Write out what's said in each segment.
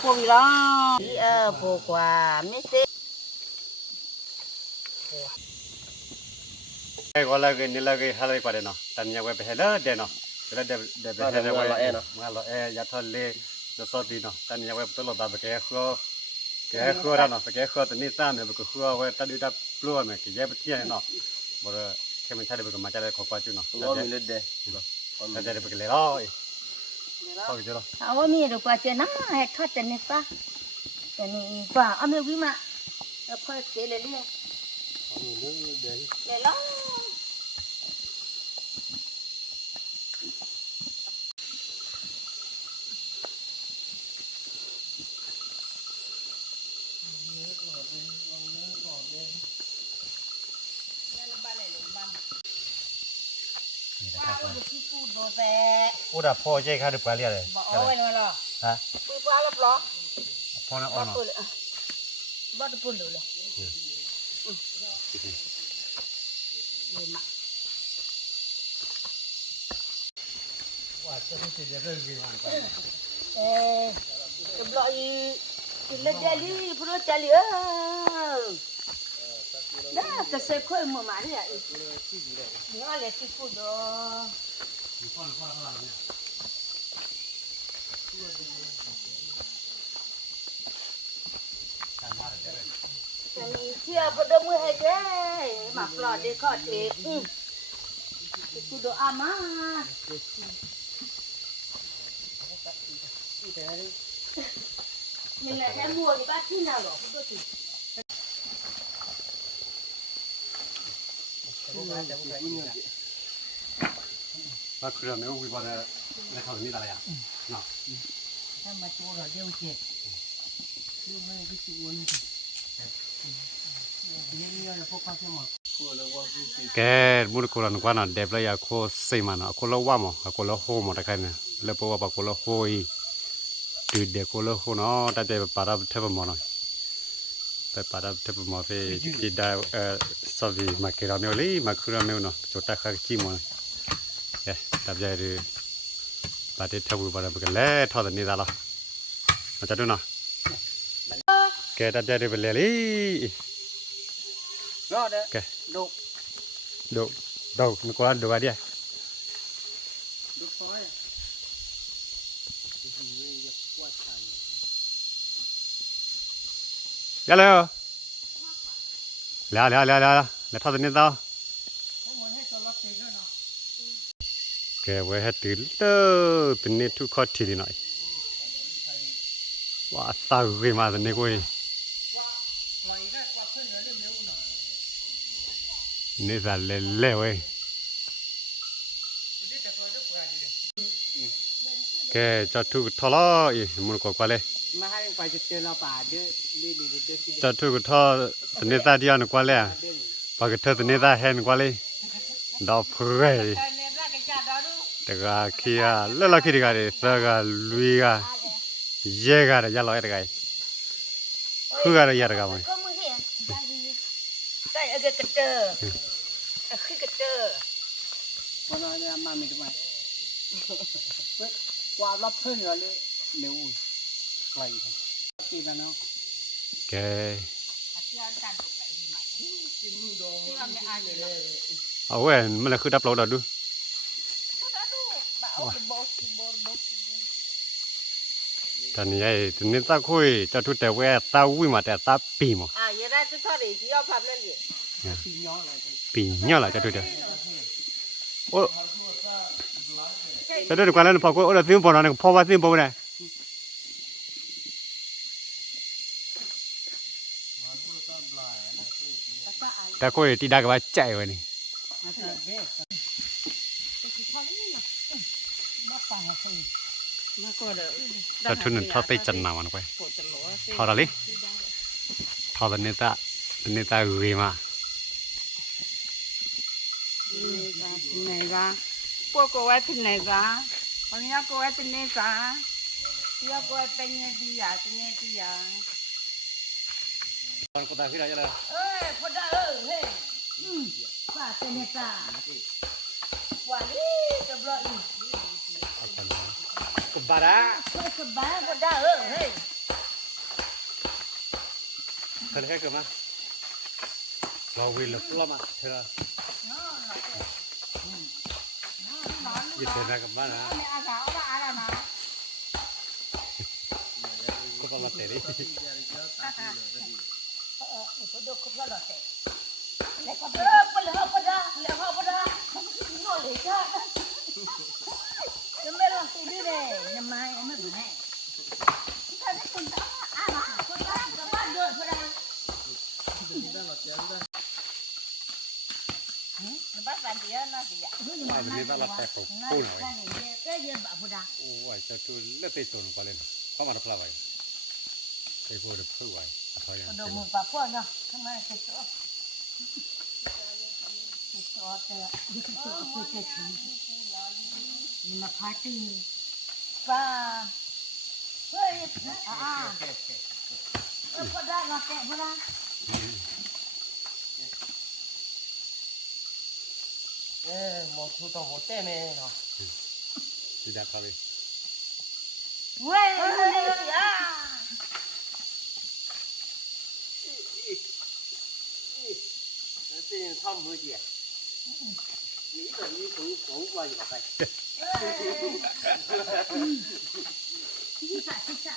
พวกเราพวกว่าไม่เสร็จไอ้ก็เลยนี่เลยหาอะไรกว่าเดิมเนาะตอนนี้ว่าไปเฮลเดนเนาะแล้วเดไปเฮลว่ามาเรายาทอลเล่จะสอดีเนาะตอนนี้ว่าตัวเราแบบแกขัวแล้วเนาะแกขัวตัวนี้ตามเนี่ยแบบขัวว่าตอนนี้ดับปลัวเนี่ยแกแย่ไปเที่ยวเนาะบ่ได้แค่มันใช้ได้แบบมาจะได้ขอความจุเนาะแล้วจะได้แบบเลยร้อยเข้าใจหรอเอามีรูปะเจนะให้ทอดเจนี่ปะเจนี่ปะเอาไม่วิมาแล้วค่อยเกลี่ยเลยเลยล่ะโอ้ดาพ่อใจข้าดูปลาเลี้ยเลยบอกเอาไว้เลยล่ะฮะปุยปลาลับล้อพ่อน่ะอ่อนเนาะบ้าปุ่นดูเลยว่าจะไม่ใช่เรื่องวิมานไปจะบล็อกอีกินเจลี่พูดเจลี่น่าจะเสกค่อยมือมาเนี่ยนี่อะไรที่พูดอ๋อจะมีเชี่ยวพอดมือให้เจ้มาปลอดเด็กขอดเองกูดูอามานี่แหละแค่มัวนี่บ้าที่น่าหรอกกูดูสิว่าคือเราไม่รู้ว่าในเขานี่อะไรอ่ะเนาะถ้ามาโจเราเดี๋ยวเจ็บเรื่องอะไรที่ตัวนี่แกบุญกุลนกว่าน่ะเด็บเลยอะโคเซมันอะโคละว่ามั้งโคละโฮมอะไรกันเนี่ยแล้วพอว่าปะโคละโฮอีดูเด็กโคละโฮเนาะแต่จะปาราเทปมันหน่อยแต่ปาราเทปมันไปที่ได้สวีมาเกราเมลี่มาคุราเมลเนาะจุดตาข้าจีมันเอ๊ะแต่ใจดูปาเทเทบุปาราเบกเล่ทอดนี่ได้ละมาจัดดูเนาะแกแต่ใจดูเป็นเล่รอดเด้อดูนึกว่าดูอะไรดูซอยแล้วทอดนี่ต่อแกไว้ให้ตื่นเต้อเป็นนี่ทุกข้อทีหน่อยว่าสาวกุยมาตอนนี้กุยนี่จะเล่เว้ยแกจะถูกทอล้ออีมันกว่าเลยมาให้ไปจะเจอเราป่าเด้อจะถูกทอตอนนี้ตาเดียวนึกว่าเลยปากเธอตอนนี้ตาเห็นกว่าเลยดอกเพื่อแต่ก็ขี้เล่าขี้ดีกันเลยสักลุยกันเย่กันอย่าลอยกันคือกันอย่ากันมั้ยได้เอากระเจอคือกระเจอวันนี้มาไม่ได้ไหมกว่ารับเพื่อนอยู่เลยเร็วไกลที่นั่นเนาะแกเอาเว้ยมันเลยคือดับเราดับดูตอนนี้ไอ้ตอนนี้ตาคุยจะทุแต่แว่ตาวิ่งมาแต่ตาปีมั้งยังได้จะทอดอีกที่ยอดพับนั่นดิปีเนาะล่ะจะทุเดียวโอ้จะดูดีกว่าแล้วพอกูเราซื้อปอนด์พอว่าซื้อปอนด์เนี่ยแต่คุยที่ได้ก็ว่าใจไว้นี่จะทุนทอดไปจันนามันไปทอดอะไรทอดเนื้อตาเรียมาไหนกะพวกกูไว้ที่ไหนกะคนนี้กูไว้ที่ไหนกะที่กูไว้เป็นยังดีอ่ะเป็นยังดีอ่ะคนตาขึ้นอะไรเลยคนตาเฮ้ยว่าเป็นยังไงวันนี้จะบล็อกอีก bara สบายก็ได้เฮ้ย kale he kama lo wi lo lo ma thera ye thera ka ba na ไม่อาสาว่าอะไรนะ ko pa la tere เขาดูครบแล้วแต่แล้วก็ไปเลยเขาไปได้แล้วเขาไปได้เขาไม่กินหน่อยเลยจ้ายังไม่ลองกินเลยยังไม่ไม่ถึงแน่ถ้าได้คนตาอ่ะคนตาจะบ้านเดือดเขาได้บ้านฝันเดียวน่าดีอ่ะ ma ni da la te ko น่า ko ดี na แค่นี้ก็เยอะแบบพุทธะ o wa cha tu le te to no pa le na pa ma da pla ba kai ko de phu wa a tho ya กระดูกมือปากพวกเนาะทำไมติดตัวติดตัวแต่ยึดตัวเอาไปเจ็ดทีนี่นะพาตีป้าเฮ้ยพอได้มาแกะพอได้ một thu tàu một tem này nó ti da ka le เว้ยอ่ะ tên thăm mới gì nghĩ là như cũng cũng qua gì mà tay ที่สะที่สะ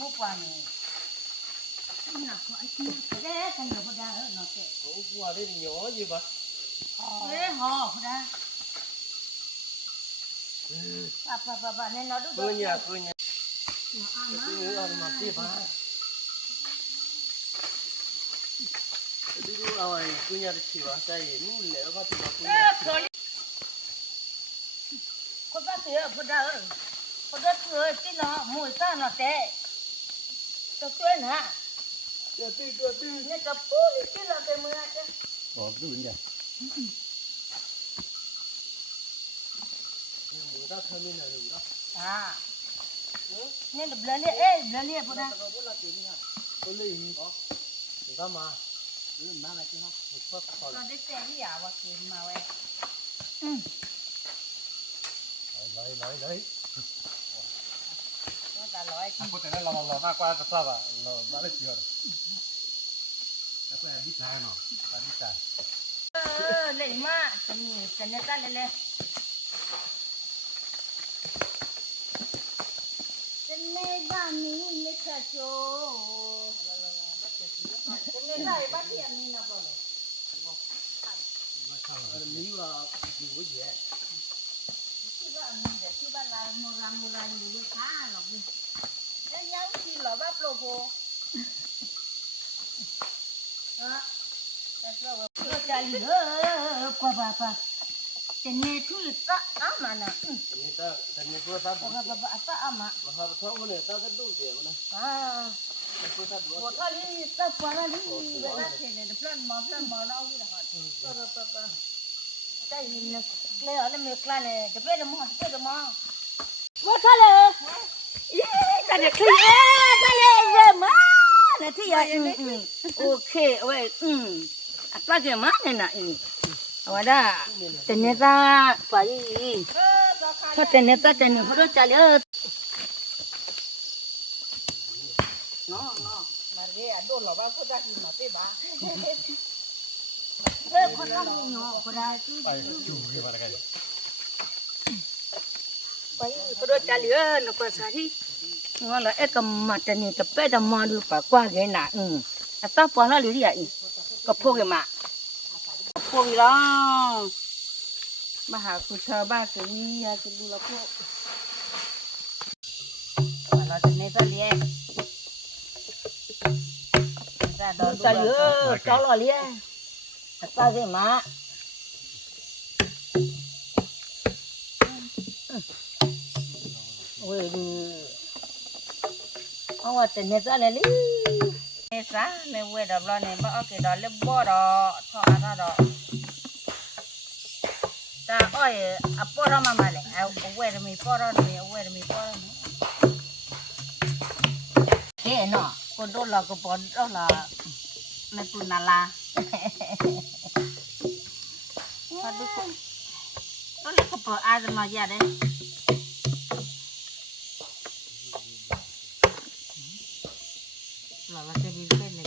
มุกวานเนี่ยหนักกว่าไอ้ที่แก่กันอยู่พอได้เนาะแก cũng qua đến nhỏ gì vậy เฮ้ยหอพอได้ป่ะเนี่ยเราดู cơ nhà เนาะอ่ะ cái người ăn mà tiếp à đi đâu rồi cơ nhà thì chịu à tay nó lẻo qua thì mà cơ เอ nhà อคนก็เสือพอได้คนก็เสือที่เนาะมวยซ่าเนาะแต่ตัวช่วยนะ đưa tư เนี่ยกับปูนี่ที่เราเป็นมือจ้ะ o du nya người ta thơm lên là đủ đó อ่าเนี่ยเบลอเนี่ยเอ้ยเบลอเนี่ยพอได้ có bốn là tiền nha có lấy gì có người ta mà má này chứ không một phát ตอนได้แต่ที่อยากว่ากินมาเว้ย lấy เนี่ยตาลอย ko te la la ma kwa ta ba lo ba le chi ho ta ko bi ta no ta bi ta เลยมาจะมีจะเนี่ยตาเลยจะเนี่ยบ้านนี้ไม่เคยโจจะเนี่ยได้บ้านที่อันนี้นะบ่เลย mỹ là nhiều cái gì ที่บ้านนี้เดี๋ยวที่บ้านเราโมราณอยู่ด้วยข้าหรอกแล้วยังที่หล่อบ้าโปรโพแต่เราจะเหลือกว่าบ้าแต่เนี่ยทุยก็อามานะ người ta thành người taกว่าบ้าก็อามา mà họ tháo cái này ta cái đủ để mà này อ่า người ta đủ ปวดท้องนี่ตะปวดนี่เวลาเห็นเนี่ยเพื่อนมาเราวิ่งหาปั๊บใจนี่เลยอะไรไม่กล้าเนี่ยจะเป็นมอว่าทะเลแต่เนี่ยคือทะเลเยอะมากเนี่ยที่โอเคเว้ยอ่ะก็จะมาเนี่ยนะเอาว่าได้แต่เนี่ยตาไปถ้าแต่เนี่ยตาแต่เนี่ยพอรู้จักเลยน้องมาเรียโดนหลอกว่าก็ได้ยินมาเต้บ้าคนละมีเนาะคนละที่ pa chu ki ba ka ไปก็โดนจับเลยนะภาษาที่งั้นละเอ็กมาแต่เนี่ยจะเป็นจะมาดูปากกว่าแกน่ะอ่ะตาปอนละหรือดิอ่ะก็พวกแกมาพวกอีหล่ะมาหาคุณเธอบ้านสิฮะจะดูละพวกเราจะเนี่ยจะเลี้ยจะเยอะเจ้าหล่อเลี้ยตาเสียมาเว้ยเอาว่าแต่เนี่ยจะเลยลิเนี่ยซะไม่เว้ยดอกเราเนี่ยบ่เอาเกดอกเล็บบ่ดอกทอดดอกตาอ้อยอ่ะปอเรามาเลยเอาเว้ยมีปอเรามีเอาเว้ยมีปอเรา thế nó còn đôi là cái bọn đó là mẹ tụi nà la và đứa con đó là cái bờ ai mà ra đấy là cái gì bên này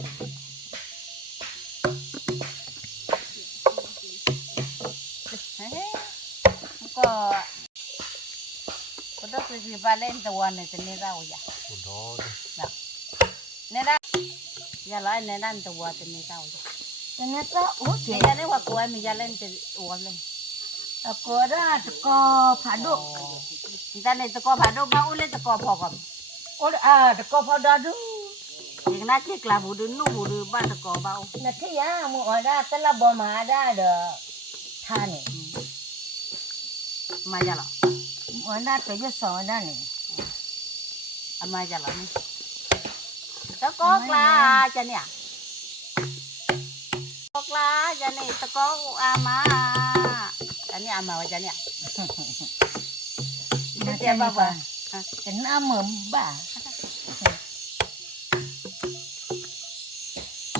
có đó cái gì ba lên tàu này thì nên đâu vậy đó nên đó giờ lại nên ăn tàu thì nên đâu vậy cho nên đó ủa chị nên ra đấy hoặc của em mình ra lên thì uống lên có đó có phá độ người ta này có phá độ bao lên có phò cầm ủa có phá đó đúng thì nó chết là vụ đứa nụ vụ đứa ba có bao là thế à mua ở đó tên là bò mà đó được tha này mà giờ là ở đó tới giờ sỏi đó này mà giờ là tao có là cho nè có là cho nè tao có ama cho nè ama cho nè mà tiền bao bà cái nó mượm bà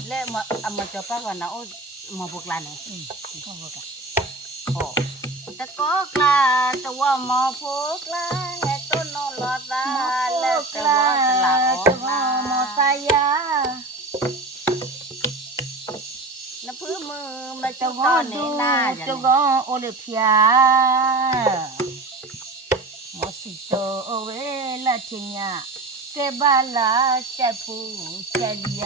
lẽ mà cho bác vào nó mà buộc là này không buộc à ồ tao có là tao qua mà buộc là tôi nó lọt ra là tao là tao mà tay à nó cứ mưa mà tao cho có con này na tao có Olympia mà sĩ tao ở về là thiên nhà cái ba là trái phù trái lia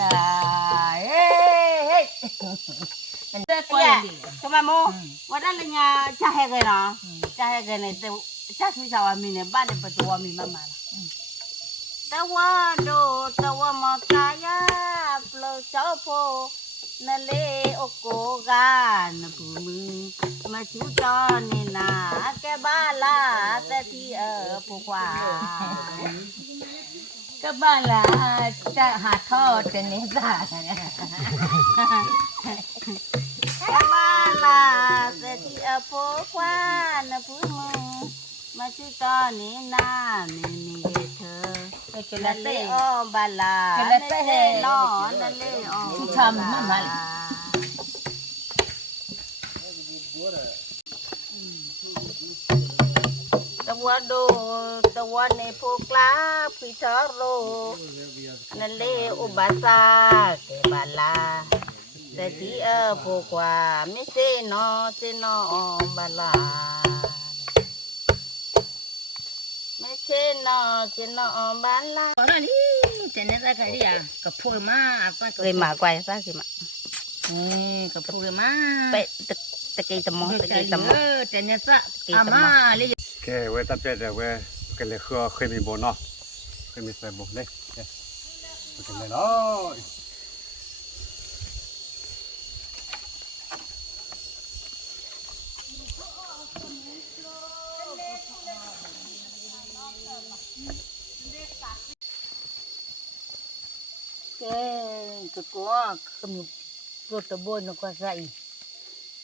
mình đã quay đi cho mà mua qua đây là nhà cha hay cái nào cha hay cái này tao cha suy sao mình này ba để bắt đầu mình mà tao qua đồ tao qua mà kaya lo cháu po nè lê ô cô gà nè bù mư mà chú cho nên là cái ba la ta thì ở phụ quả các bạn là cha hạt thọ trên này ra cái ba la ta thì ở phụ quả nè bù mư mà chú cho nên là mình thơ cái nè là lê ô ba la nè lê nó nè lê ô chú thầm mà mà tawa do tawa ne pokla pitaro nale ubasa ke bala jadi pokwa me se no bala me se no bala có đi trên này ra cái gì à cái phôi mà apa cái mà quay ra cái mà cái phôi mà cây tầm mông cây tầm trên này ra ama lấy cáiเว้ยตัดเป็ดเว้ยcáiเลยคือเคยมีโบนเนาะเคยมีใส่โบนเลยเป็นเลยเนาะ cái có cái tờ bôi nó có dày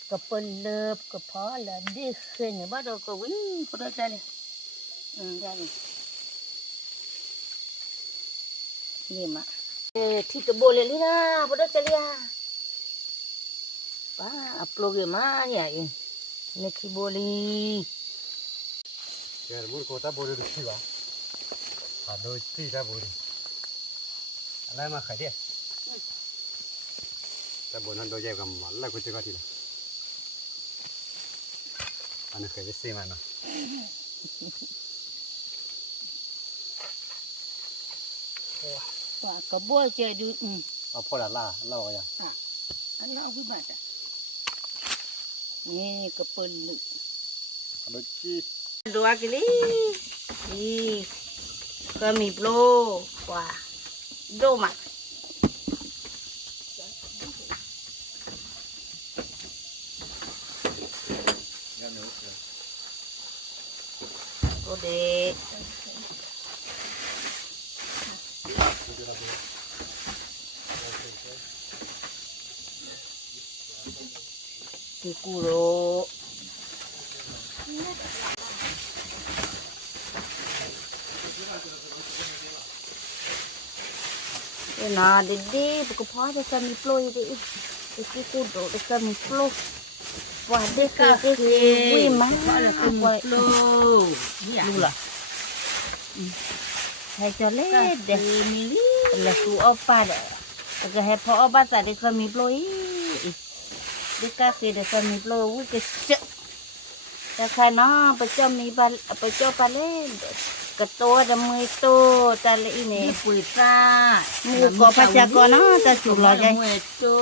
cái phần lớp cái phó là đi khi này bắt đầu cái vĩnh có đó ra đi ra đi gì mà thì tờ bôi lên đi ra bắt đầu ra đi à ba upload cái mà nhỉ này khi bôi đi cái muốn cô ta bôi được gì vậy à đôi tí ta bôi đi anh em mà khai đi ta bôi nó đôi dây cầm mà lại cô chơi cái gì đó anh khai cái gì mà nó quả cái bôi chơi đi phô là la vậy anh lau cái bát à nè cái phần lự đôi chi dua kali kami blow wah do mak Ode Kikuro Nah, dede, buku apa tu kami flow itu. Itu kudo, tu kami flow. Wah, dek wih mana aku flow. lula. Hai jole deh. Lesu apa dah. Agak hepa apa tadi kami flow ini. Deka ke dek kami flow, wih kecek. Dah kana pecah mi pecah palen. Ketua dah mu itu tali ini. Puita. Muka pecah kono tak culo je. Itu.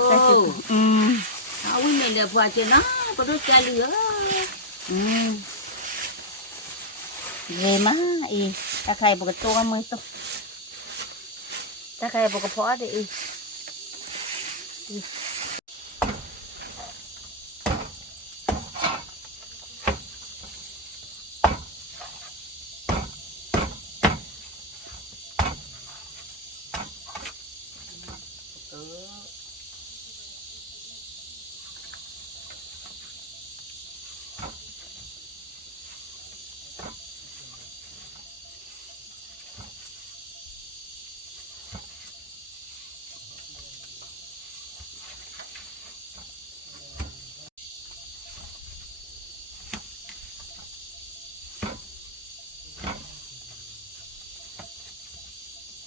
Awi mele buat na, perlu cari ya. Gema tak kaya buka tua mu itu. Tak kaya buka po ada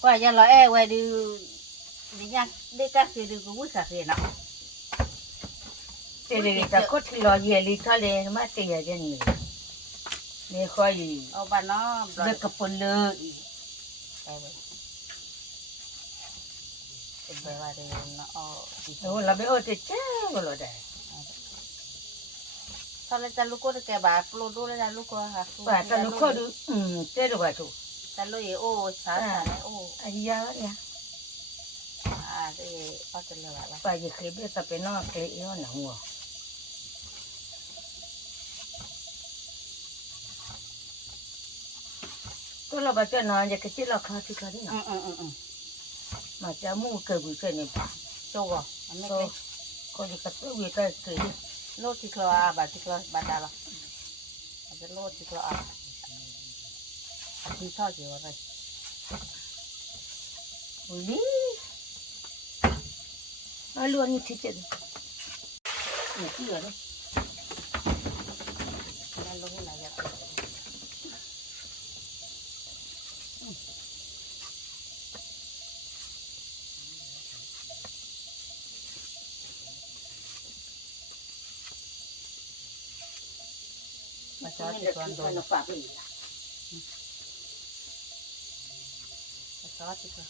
Wah, ya lo wah di yang dekat sini gue kasih nak. Jadi kita kau tidak jadi thale mati ya jadi. Ni kau ini. Oh, mana? Berkepala. Sebelah dia nak Oh, lebih oh cecah kalau dah. Kalau terlalu kau dekat baplo dulu terlalu kau aku. Wah, kalau kau tu, terus tu. Terlalu salah Ayah ya. Ada apa terlalu lah. Pagi kerja tapi nak kerja nak mua. Kalau baca nak je kecil lah kasih kasih nak. Macam mu kerja ni pak. Coba, So, kau dekat tu kita kerja. lo tiklo badala. Ada lo tiklo Aku tahu je orang. Uli. Alu ni cicit. Ni kira ni. Lalu ni lagi. Macam ni tuan tuan. Nampak ni. Salah kita.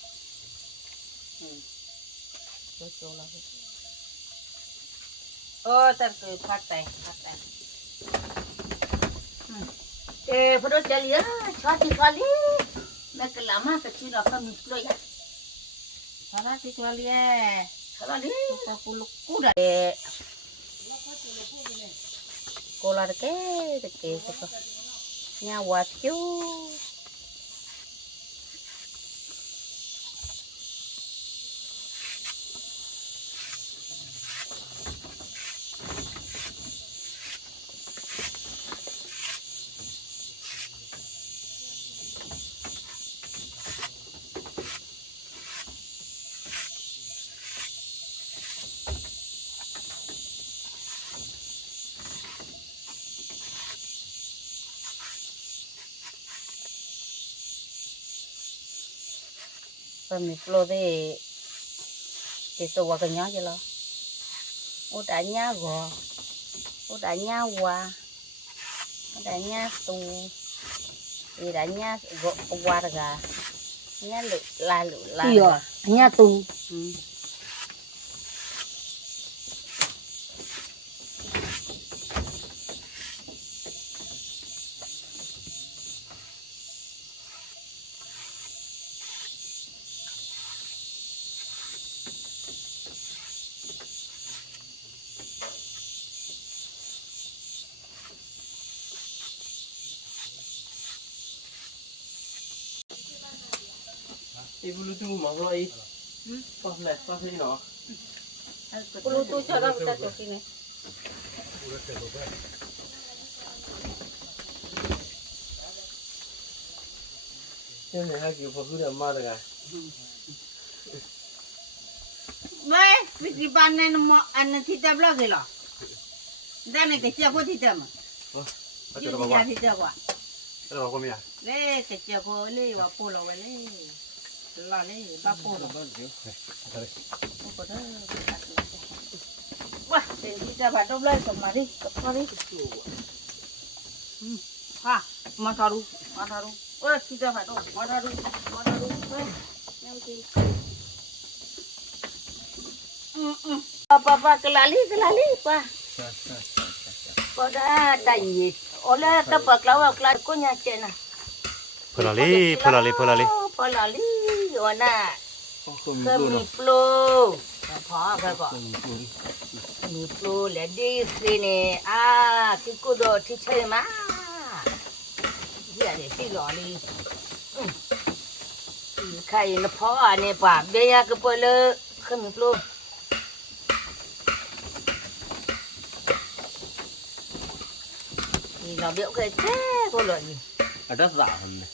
Betul lah. Oh, tertu patai. Perut jali ya, cakap kali. Nak lama kecil nak mikro ya. Salah dikecuali Kalau ni, kita puluk kuda. Kolar deke gitu. Nyawa cu. Rồi mình lo về tôi cái nhỏ vậy lo ô đã nhá gò ô đã nhá hoa ô đã nhá tu thì đã nhá gò hoa gà nhá lự la iya, hanya tu. Ibu lu tu mau lagi. Pas lek pas ini no. Perlu tu cara kita tu sini Ini lagi pas sudah marah kan. Di panen mo an tita blog lo. Dan ke cia ko tita ma. Dia dia tita ko. အဲ့တော့ကိုမရ Le ke cia ko le wa po lo le. La le ba po lo. Ko da. Wah, tita ba do blog ko mari. Mari. Ha, mataru. Wah, tita ba do. Mataru. Apa kelali pa. Pada tanya. Oleh tapak lawak lah konya cina. ဖလာလေး Pelali, wana. Kami flu. Apa kau? Kami flu lagi sini. Kiku do cicai mah. Dia ni si lali. Kai lepas ni pa, biaya kepala kami flu. Nó biểu cái thế cô lợi gì ở đất giả hơn này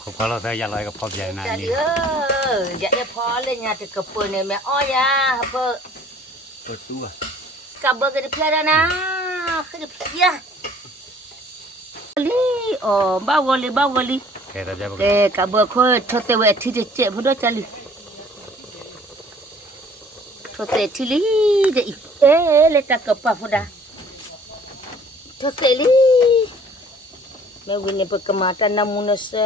ကိုဖလာတဲ့ရလိုက်ကဖောက်ပြနေ chả နေ đứa dạ phó lên nhà thì cặp bờ này mẹ oi à bờ ở chú à cặp bờ cái phía đó na cái phía li bao voli ကဲဒါကြပါ cái cặp bờ khơi cho tê vẹt thì chết phụ đó chả li cho tê thì li để lấy ta cặp pa phụ đó cho tê li mẹ quên bơ kematan namun se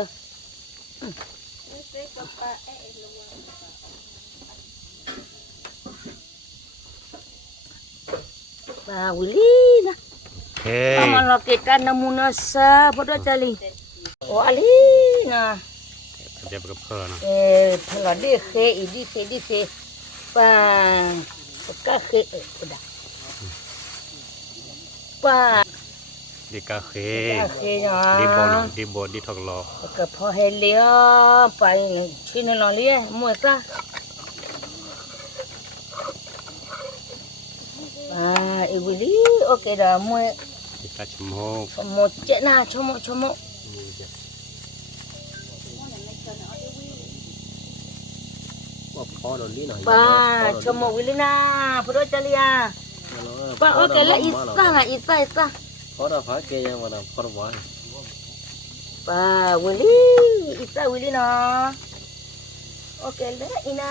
Ba Willy na. ကဲ Mama lo kita namun se pada cali. Oh ali na. ဒါကြပါဖလာနော် Phala de khe di khe. Pa ka khe udah. Pa ဒီကခဲ ka khe na. ဒီဘောဒီထောက်လော Ka pho he lia pa chin lo lia mo ta. Willy okay dah mo ဒီကချမော mo cek na chomo. có khó rồi lý này Ba chomo Willy na pura chalia. Ba okay la isa. khó đâu phải kê mà làm khó đâu phải Ba Willy isa Willy na. Okay la ina.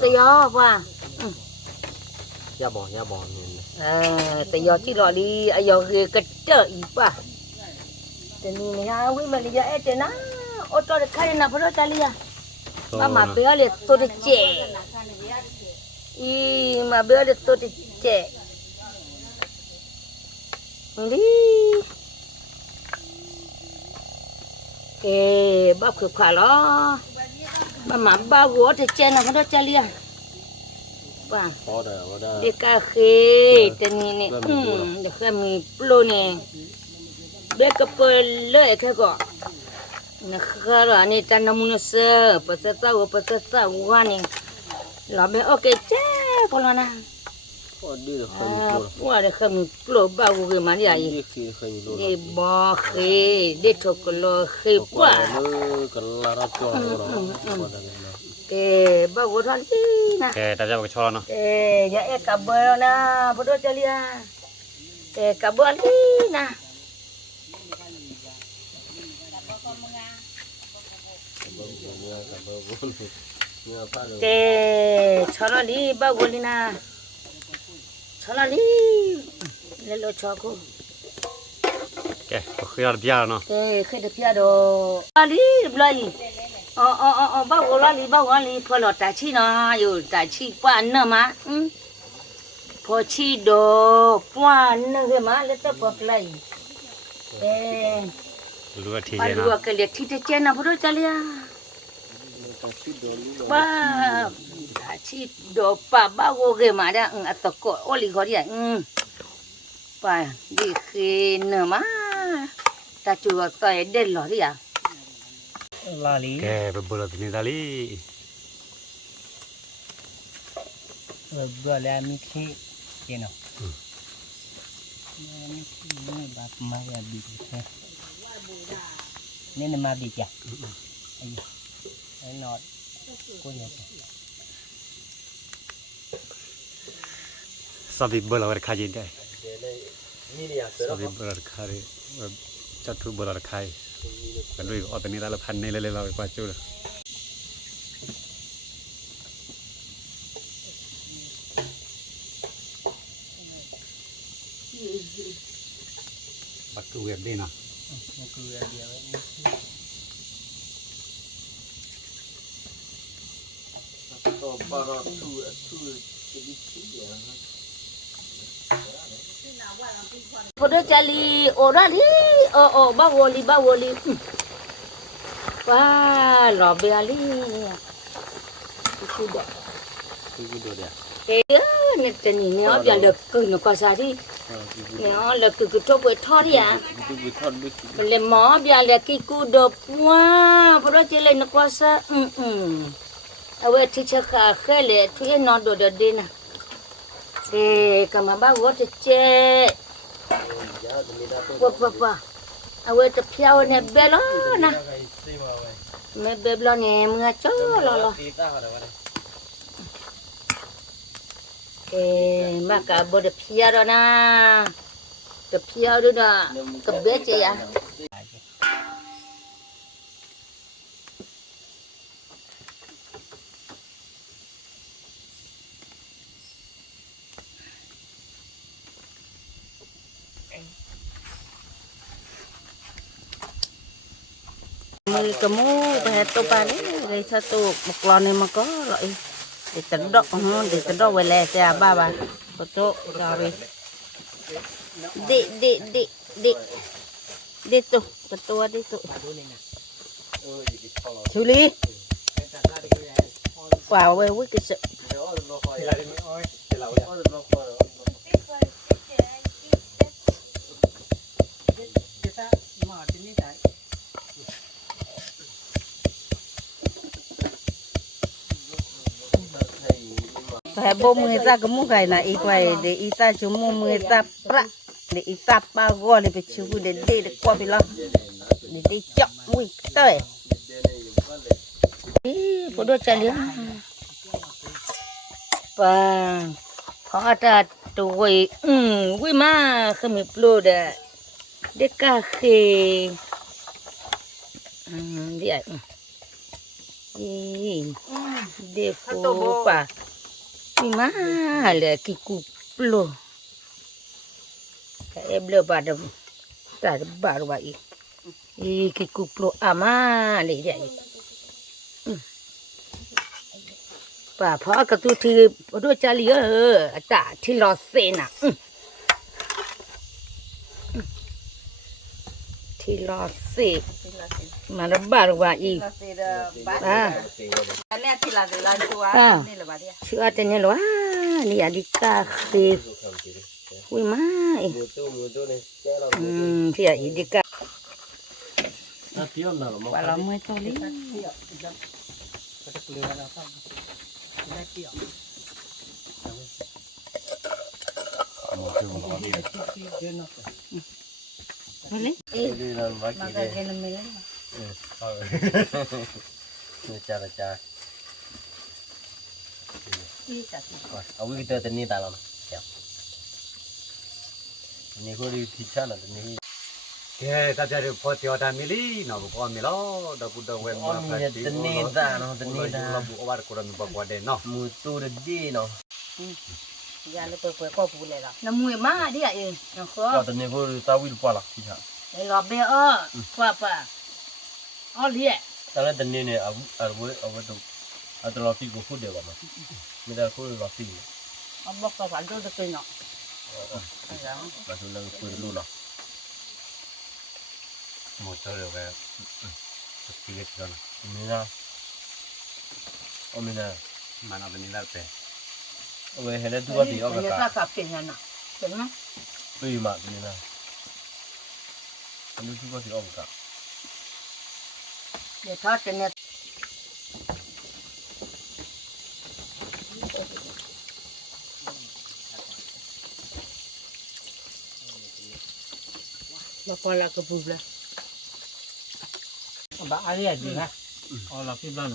Tayo ba. da bò nhìn Tayo chi lo đi ayo ke trời ba. Tani ni ha wi ma li ya ete na. Oto de kare na pura chalia. Mama bea le to de che. Ma bea le to de che. Đi. Ba khử khỏa lo. Mama ba gỗ thì che na pura chalia. Ba. khó đâu có đâu Di kafe tani ni. De kami plo ni. Be kepele ke ko. Nakara ni tanamun se pasata wani. Labe okey che pola na. có đi được không Wa de kami plo ba go ke mari ai. đi khi khi luôn Di ba khe de thoklo khe pa. nó cần là nó cho nó đó Ba go than na. ကဲဒါကြပါချောနော် Ya kabar na bodo chalia. Kabar na. Chalali ba golina. Chalali. Lelo chako. ကဲခရပြနော် Khede pia do. Ali blai. Ba golali pholo ta chi na yo ta chi pa na ma. Pho chi do pa na ge ma le ta pa plai. လူကထီ Pa ရဲ lu နော် ka le thi te chen na bodo chalia. Ba ta chi do pa ba go ge ma da atoko oli goria. Pa di khe na ma. Ta chu ga ta de lo ri ya. là lý ကဲဘဘလတ်နေတာလီ vừa là mi khi kia nào mi khi này bạc mai là bị thế nên là mà bị chả ai nọt Sabi bola war khaji dai. นี่เนี่ยเสือ Sabi bola khari. Chatu bola khai. Kalui otani la phan nei le la kwa chu. Bắt cứ việc đi nào. มันคือเดียว ก็ปารอทูจะดิชิอ่ะ พอเดจาลีโอราลีโอบ้าวอลีว้าหล่อเบียลีคือดอก คือดูเดี๋ยว เอ๊ะเนี่ยจะนี่เนี่ยเบียเลิกคือหนูก็ซาดิเนี่ยเลิกคือทุบไปทอดอ่ะ ดูไปทอดด้วย เป็นเลยหมอเบียเลิกคือกูดอกว้าพอเดจาลีหนูก็ซาเอาไว้ที่เชคาเคเลยทุยนอนโดดเด่นนะเอ๊ะกำมาบ้าวอจะเจ๊ ยาจะมีได้ตัว ปะเอาไว้จะเพียวเนี่ยเบลนะ ไอ้ซีมาไว้ แม่เบบลเนี่ยมึงอะจ้อลอ ตีตาอะไรวะ เอ๊ะมากะบ่ได้เพียวนะจะเพียวด้วยนะกับเบเจีย มือกระมูไปตัวปลาเลยสตูกกลอนนี่มันก็เลยเดี๋ยวจะดอกเวลาจะบ้าก็โตเราเลยดิตัวกระตัวดิตัวชิวลีฝ่าไว้วิกฤต แต่บ่มือตากระมูไก่น่ะอีกไว้เดี๋ยวอีตาจุมูมือตาประเดี๋ยวอีตาปาก้อเลยไปชูเดี๋ยวเด็กกว่าไปละเดี๋ยวจับมุ้ยเต้ยพอดูใจเลี้ยงป่าพออาจารย์ตัววิมาคือมีปลูดเด็กกาเขเดี๋ยวเด็กป่ามาเลยกิคุปโลแต่เอบเลบาดแต่บาร์วาอีกิคุปโลอามาเลยเดี๋ยวป่าพอกระตุ้ที่ด้วยจารีจ่าที่รอเซน่ะที่รอเซมาระบาร์วาอีเนี่ยที่เราเล่นชัวนี่แหละบ้าเดียชัวแต่เนี่ยหรอนี่อดีตาเขยอุ้ยมามือตู้เนี่ยแก้เรา ที่อดีตา ถ้าเที่ยวน่ะหรอมั้ง ว่าเราไม่ตัวนี้ ก็จะเกลือแล้วครับได้เกี่ยว มือตู้มันดี เยอะเนาะ มาเลย ดีนั่นว่า มา กี่ กั เด้ นกันไม่เลย มือจ่าจ่า ที่จัด เอาวิกเตอร์ตัวนี้ตาเราเดี๋ยวนี่ก็ดีที่ชั้นน่ะตัวนี้ Ke ta jare pho tyo ta mili no ko mi lo da bu da wen ma fa di. ตัวนี้ตาเนาะตัวนี้ตา la bu awar ko mi ba ko de no. มือตู้ดีเนาะ ยาเลยเปิดก็พูดเลยล่ะน้ำมือมาดิอ่ะเองนะครั ก็ บ ตัวนี้ก็ตาวิลปะล่ะที่ชั้น ไอ้รอบเบอป่าอ๋อเลี้ย ตอนนั้นตัวนี้เนี่ยเอาไว้ตรงเอาตัวเราที่กูพูดเดียวกันนะไม่ได้พูดเราที่ เอาบอกกับฝันตัวตะกี้เนาะ มาดูเรื่องคุยรู้เนาะ Mo to re ga. Ti le to no. มีนะโอ้มีนะ Ma na ni la pe. เอาไว้เห็นได้ทุกวันที่ออก เนี่ย กา ถ้าสับเป็นยังน่ะเป็นไหม ตุยมามีนะอันนี้ทุกวันที่ออกกา เดี๋ยวทอดจะเนี่ยมาพอละก็พูดละ บ้าอะไรดีนะอ๋อเราพี่บ้าน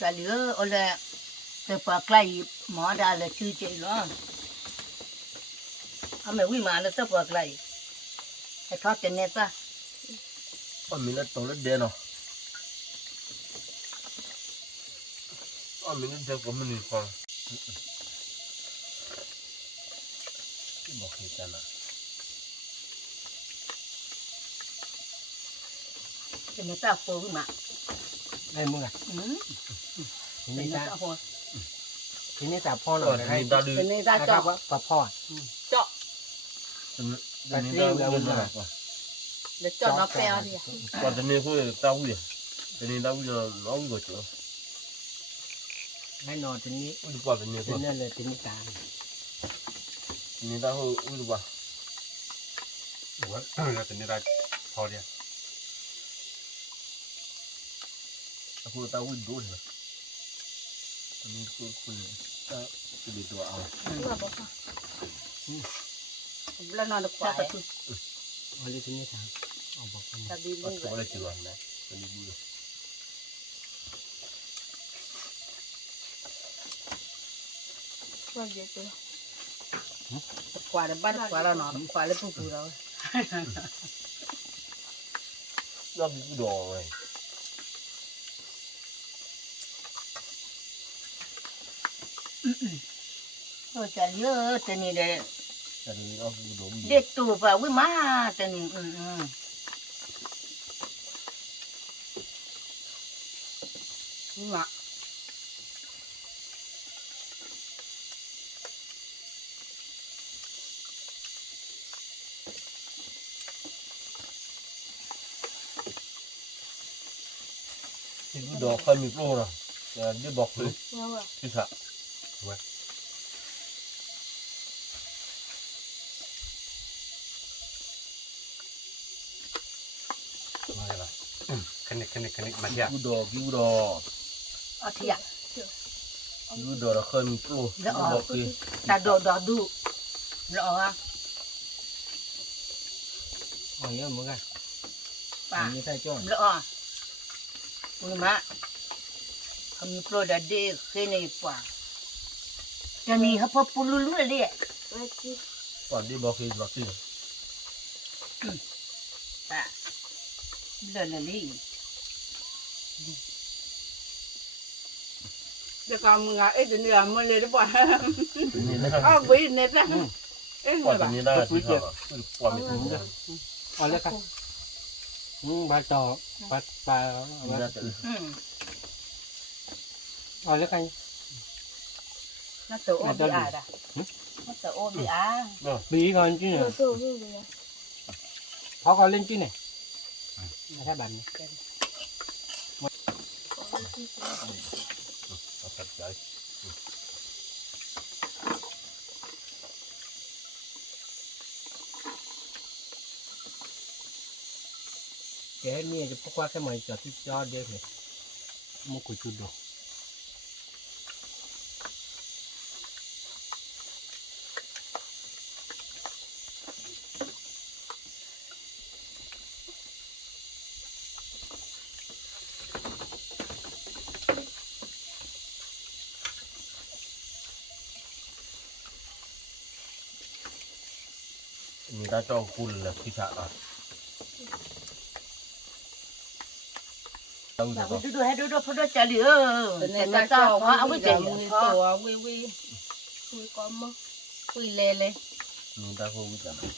จะเหลืออะไรแต่ปากไกลหมอดาเลยชื่อเจ๋งเนาะเอาไม่วิ่งมาแล้วแต่ปากไกลให้ทอดเต็มเนี่ยซะ อ๋อมีแล้วตัวแล้วเด่นเนาะอ๋อมีแล้วเด็กก็มันนี่ฟังบอกเหตุการณ์นะ เป็นเนี่ยตาโฟวิ่งมา ได้มึงอ่ะ ที เป็น นี้ เนี่ย ตา ตาโฟ ทีนี้ตาพ่อหน่ ก็ อย จะ ให้ มีดาดู เป็นเนี่ยตา ตา เจาะ ว่าปลาพ่อ เจาะ จะมีดาดูกันนะ เดี๋ยวเจาะน้ำเปรี้ยวดิ ก็จะมีพวกดาวุ้ยจะมีดาวุ้ยน้องก็เจอ ให้นอนทีนี้ อุ้ยกว่าจะมีพ ที วก นี้เลยทีนี้ตา มีดาวุ้ยอุ้ยกว่า หัวเราเป็นนี่ได้พอเดียว พวกดาวุ้ยโดนนะจะมีคุณก็จะมีตัวเอา แล้วนอนตะควาย เอาเลยทีนี้ตาเอาบอกกัน ตะบี ก็ มือ ตัวอะไรเจอนะจะมีบุญ ตะควายบ้านตะควายเรานอนตะควายแล้วปุ๊บเรา ก็มีดอกเลย จะเยอะแต่นี่เด็ จะมีเอามีดอก เด็กตัวป่าวิ่งมาแต่นี่วิ่งมา มีดอกใครมีโปรนะจะยืดดอกเลยที่สะ มาเลยล่ะคันนิกมาเที่ย ยูดอกยูดอก เอาเทีย ยูดอกเราเคยมีโปรยูดอกคือ ตาโดดดูแล้วอ่ะ เอาเยอะมึงอ่ะ ป่า ทีนี้ใส่จ้อน แล้วอ่ะวิ่งมาเขามีโปรดักต์เด็กแค่นี้ป่าจะนี่เขาพอปูลุลุเลย ก่อนที่บอกคือดอกที่ ป่าเดินเลยเดี๋ยวก็มึงอ่ะเอ๊ะจะเหนื่อยมันเลยได้ป่ะ นี่นะครับ อ้าววิ่งเนี่ยนะเอ๊ะ ก่อนนี้ได้ที่เขาก่อนไม่ถึงเลย เอาเลยกันปลาจ่อปลา นี่น่าจะ เอาเลยกัน น่าจะโอ้บีอาร์ด่ะน่าจะโอ้บีอาร์ บีก่อนจีเนี่ยพอก่อนเล่นจีเนี่ยไม่ใช่แบบนี้ เอาตัดใจ แกนี่จะพกว่าแค่หมายจอดที่จอดเด็กเลยมุกุจุดดอก นี่ได้เจ้าคุณแหละที่สะอ่ะต้อง อยา จะ กไปดูให้ดูพอดูจะเหลือแต่น่าจะว่าเอาไว้เจ๋งตัววิวิคุยก้อมคุยเล่เลย นี่ได้พวกวิจารณ์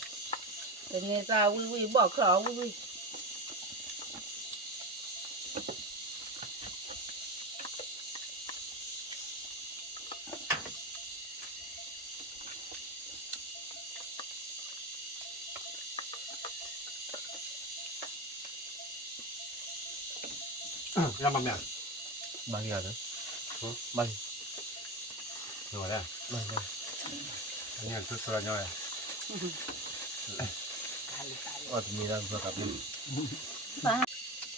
แต่เนี่ยจะวิวิบอกเขาวิวิ ยังมาเมีย บางอย่างนะบาง หน่อยได้ บางอย่าง อันนี้คือสุราย่อย อ๋อจะมีร่างประกับนี่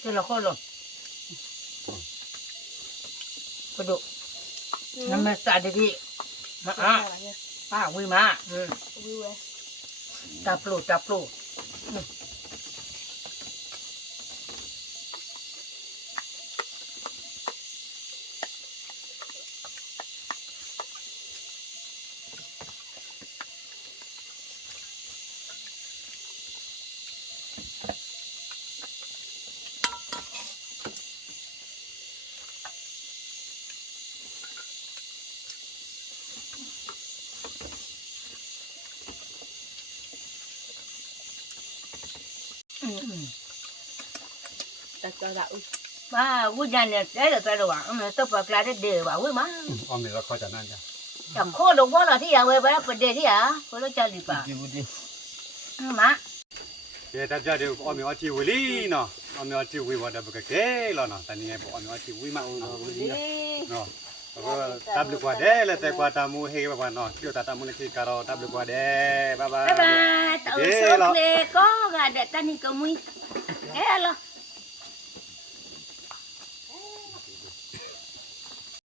เจ้าละคนหรอไปดูน้ำมันสะดีป้าวิมาจับปลู ta cho đạo mà vui nhà này đấy là cái đồ à tôi phải là để đều bảo vui mà ออมนี่เราเข้าใจนั่นจ้ะ chẳng khô đồ quá là thì à về phải vấn đề thì à có nó chơi gì bà ดีบุดี mà เดี๋ยวจะเดี๋ยวออมนี่เอาที่วิลีเนาะออมนี่เอาที่วิวัดแบบเก๋ๆแล้วเนาะแต่นี่ไงบอกออมนี่เอาที่วิมาเนาะก็ตับลูกว่าเด้แล้วแต่กว่าตามูเฮว่าเนาะเกี่ยวตามูนี่คือการอตับลูกว่าเด้บ๊ายบาย bye bye tao số kia có gà để ta đi cầu mui ê lo